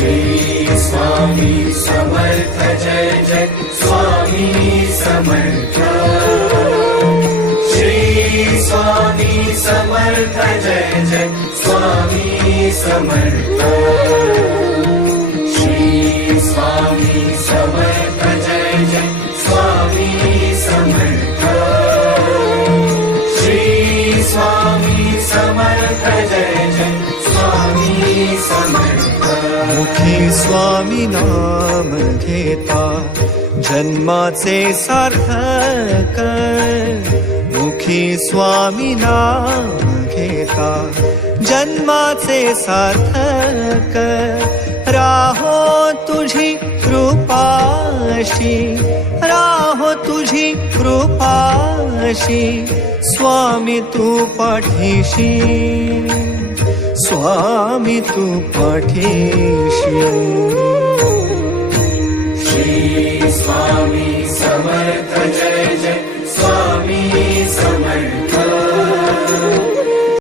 श्री स्वामी समर्थ जय जय स्वामी समर्थ। श्री स्वामी समर्थ जय जय स्वामी समर्थ। श्री स्वामी समर्थ जय जय स्वामी समर्थ। श्री स्वामी समर्थ जय जय स्वामी समर्थ। मुखी स्वामी नाम घेता जन्माचे सार्थक। मुखी स्वामी नाम घेता जन्माचे सार्थक। राहो तुझी कृपाशी, राहो तुझी कृपाशी, स्वामी तू पाठीशी, स्वामी तू पाठीशी।